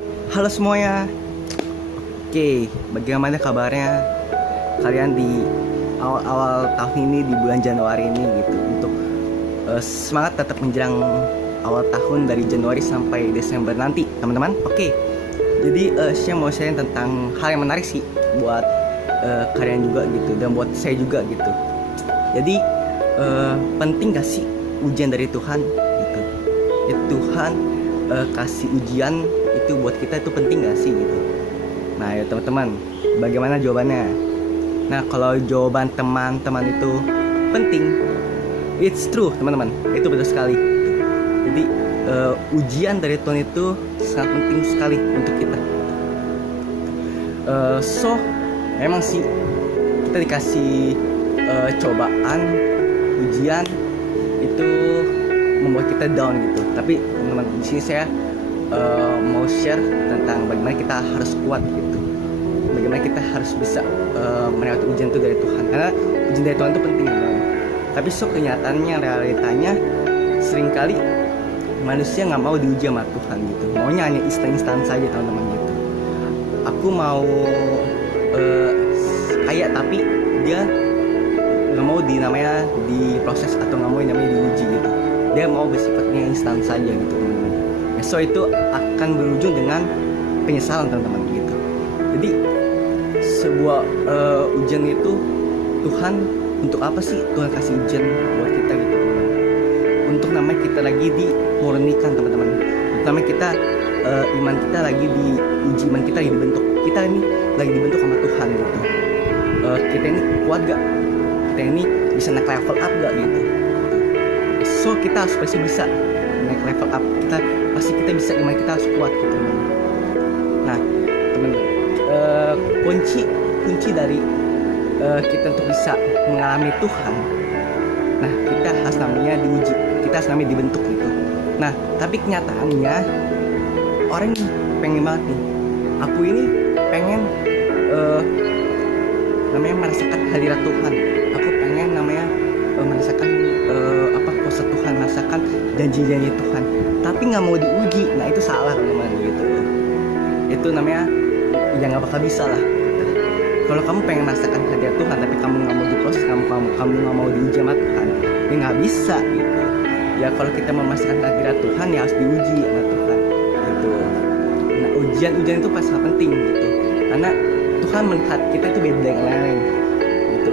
Halo semuanya. Oke, bagaimana kabarnya kalian di awal-awal tahun ini, di bulan Januari ini gitu, untuk semangat tetap menjelang awal tahun dari Januari sampai Desember nanti, teman-teman. Oke. Jadi saya mau sharing tentang hal yang menarik sih buat kalian juga gitu, dan buat saya juga gitu. Jadi penting gak sih ujian dari Tuhan gitu? Ya Tuhan kasih ujian itu buat kita itu penting gak sih gitu? Nah ya teman-teman, bagaimana jawabannya? Nah kalau jawaban teman-teman itu penting, it's true teman-teman, itu betul sekali gitu. Jadi ujian dari Tuhan itu sangat penting sekali untuk kita. So memang sih kita dikasih cobaan, ujian itu membuat kita down gitu. Tapi teman-teman, di sini saya mau share tentang bagaimana kita harus kuat gitu, bagaimana kita harus bisa melewati ujian itu dari Tuhan, karena ujian dari Tuhan itu penting teman-teman. Tapi kenyataannya, realitanya seringkali manusia nggak mau diuji sama Tuhan gitu, maunya hanya instan-instan saja teman-teman gitu. Aku mau kaya tapi dia nggak mau diproses atau nggak mau namanya diuji gitu, dia mau bersifatnya instan saja gitu teman-teman. So itu akan berujung dengan penyesalan teman-teman gitu. Jadi sebuah ujian itu, Tuhan untuk apa sih Tuhan kasih ujian buat kita gitu teman-teman? Untuk namanya kita lagi dimurnikan teman-teman. Namanya kita iman kita lagi diuji, iman kita lagi dibentuk. Kita ini lagi dibentuk sama Tuhan gitu. Kita ini kuat gak? Kita ini bisa naik level up gak gitu? So kita harus pasti bisa naik level up. Kita bisa, iman kita harus kuat gitu teman. Nah teman-teman, kunci dari kita untuk bisa mengalami Tuhan, nah kita harus namanya diuji, kita harus namanya dibentuk gitu. Nah tapi kenyataannya orang pengen banget nih, aku ini pengen namanya merasakan hadirat Tuhan, aku pengen namanya merasakan kuasa Tuhan, merasakan janji-janji Tuhan, tapi nggak mau diuji. Nah itu salah teman-teman gitu. Itu namanya ya nggak bakal bisa lah gitu. Kalau kamu pengen merasakan hadirat Tuhan tapi kamu nggak mau diproses, kamu nggak mau diuji sama Tuhan, ya nggak bisa gitu. Ya kalau kita mau merasakan hadirat Tuhan ya harus diuji sama Tuhan gitu. Nah ujian itu pasti sangat penting gitu, karena Tuhan melihat kita itu beda yang lain gitu.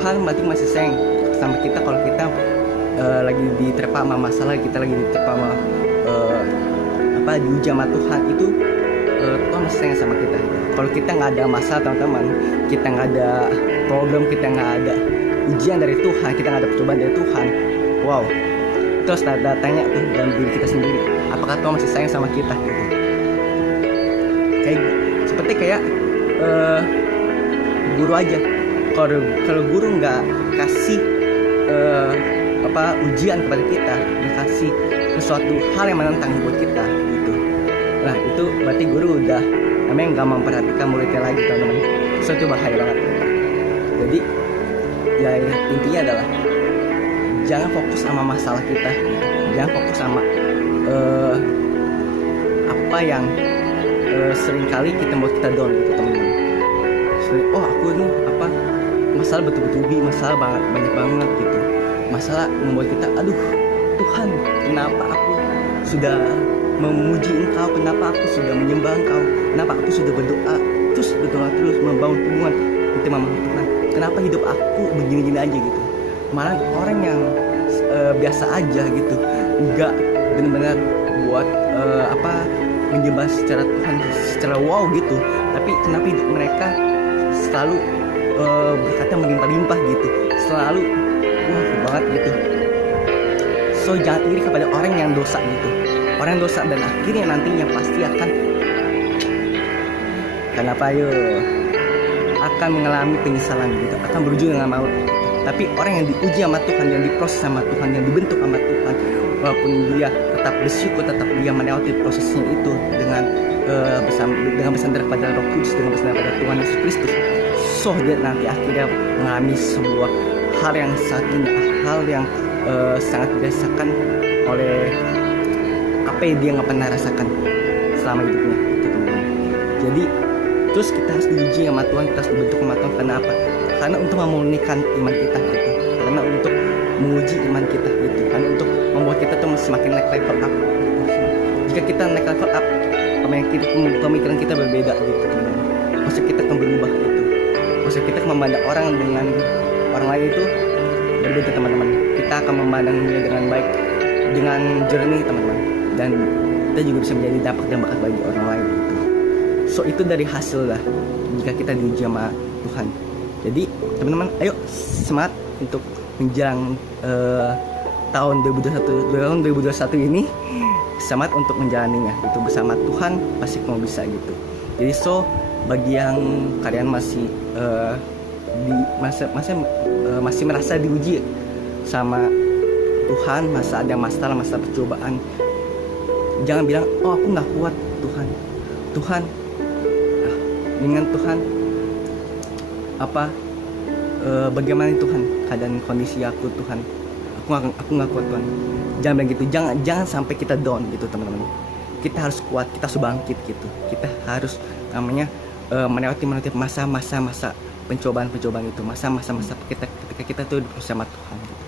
Tuhan berarti masih sayang sama kita kalau kita lagi diterpa sama masalah, kita lagi diterpa sama diuji sama Tuhan, itu Tuhan masih sayang sama kita. Kalau kita nggak ada masalah teman-teman, kita nggak ada problem, kita nggak ada ujian dari Tuhan, kita nggak ada percobaan dari Tuhan, wow, terus tanya tuh dalam diri kita sendiri, apakah Tuhan masih sayang sama kita gitu. Seperti kayak guru aja, kalau guru nggak kasih ujian kepada kita, dikasih sesuatu hal yang menentang buat kita gitu, nah itu berarti guru udah namanya nggak memperhatikan muridnya lagi teman-teman. So itu bahaya banget. Jadi ya intinya adalah jangan fokus sama masalah kita gitu. Jangan fokus sama apa yang seringkali kita buat kita down gitu teman-teman. Oh aku ini masalah betul-betul masalah banyak banget gitu, masalah membuat kita aduh Tuhan, kenapa aku sudah memuji Engkau, kenapa aku sudah menyembah Engkau, kenapa aku sudah berdoa terus membangun hubungan itu sama Tuhan, kenapa hidup aku begini-gini aja gitu. Malah orang yang biasa aja gitu, nggak benar-benar buat menyembah secara Tuhan secara wow gitu, tapi kenapa hidup mereka selalu berkata melimpah-limpah gitu, selalu wah banget gitu. So jangan iri kepada orang yang dosa gitu, orang yang dosa, dan akhirnya nantinya pasti akan akan mengalami penyesalan gitu, akan berujung dengan maut gitu. Tapi orang yang diuji sama Tuhan, yang diproses sama Tuhan, yang dibentuk sama Tuhan, walaupun dia tetap bersyukur, tetap dia melewati prosesnya itu dengan bersandar pada Roh Kudus, dengan bersandar pada Tuhan Yesus Kristus, so dia nanti akhirnya mengalami sebuah hal yang sangat indah, hal yang sangat dirasakan oleh apa yang dia nggak pernah rasakan. selama hidupnya gitu teman-teman. Jadi terus kita harus diuji sama Tuhan, kita harus dibentuk sama Tuhan. Karena apa? Karena untuk memurnikan iman kita gitu, karena untuk menguji iman kita gitu, karena untuk membuat kita tuh semakin naik level up gitu. Jika kita naik level up, pemikiran kita berbeda gitu teman-teman. Maksud kita akan berubah gitu. Maksud kita memandang orang dengan orang lain itu berbeda teman-teman. Kita akan memandangnya dengan baik, dengan jernih teman-teman. Dan kita juga bisa menjadi dampak dan bakat bagi orang lain gitu. So itu dari hasil lah jika kita diuji sama Tuhan. Jadi teman-teman, ayo semangat untuk menjelang tahun 2021 ini. Semangat untuk menjalaninya gitu bersama Tuhan, pasti kamu bisa gitu. Jadi so bagi yang kalian masih masih merasa diuji sama Tuhan, masa ada masalah, masa percobaan, jangan bilang oh aku nggak kuat Tuhan, dengan Tuhan bagaimana Tuhan keadaan kondisi aku Tuhan, aku nggak kuat Tuhan. Jangan bilang gitu, jangan sampai kita down gitu teman-teman. Kita harus kuat, kita harus bangkit gitu. Kita harus melewati masa-masa pencobaan itu, masa-masa ketika kita tuh diproses sama Tuhan gitu.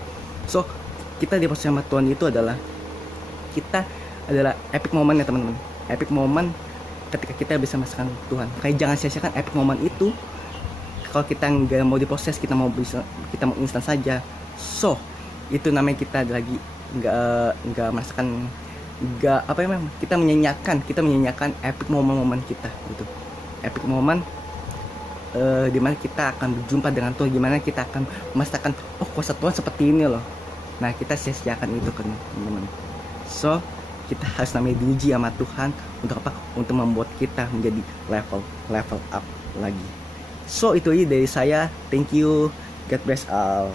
So kita diproses sama Tuhan itu adalah epic moment ya teman-teman. Epic moment ketika kita bisa merasakan Tuhan. Kayak jangan sia-siakan epic moment itu. Kalau kita nggak mau diproses, kita mau instan saja. So itu namanya kita lagi nggak merasakan, kita menyanyiakan epic momen kita gitu. Epic moment dimana kita akan berjumpa dengan Tuhan, gimana kita akan merasakan oh kuasa Tuhan seperti ini loh. Nah kita sia-siakan itu kan teman-teman. So kita harus namanya diuji sama Tuhan untuk apa? Untuk membuat kita menjadi level up lagi. So itu aja dari saya. Thank you. God bless all.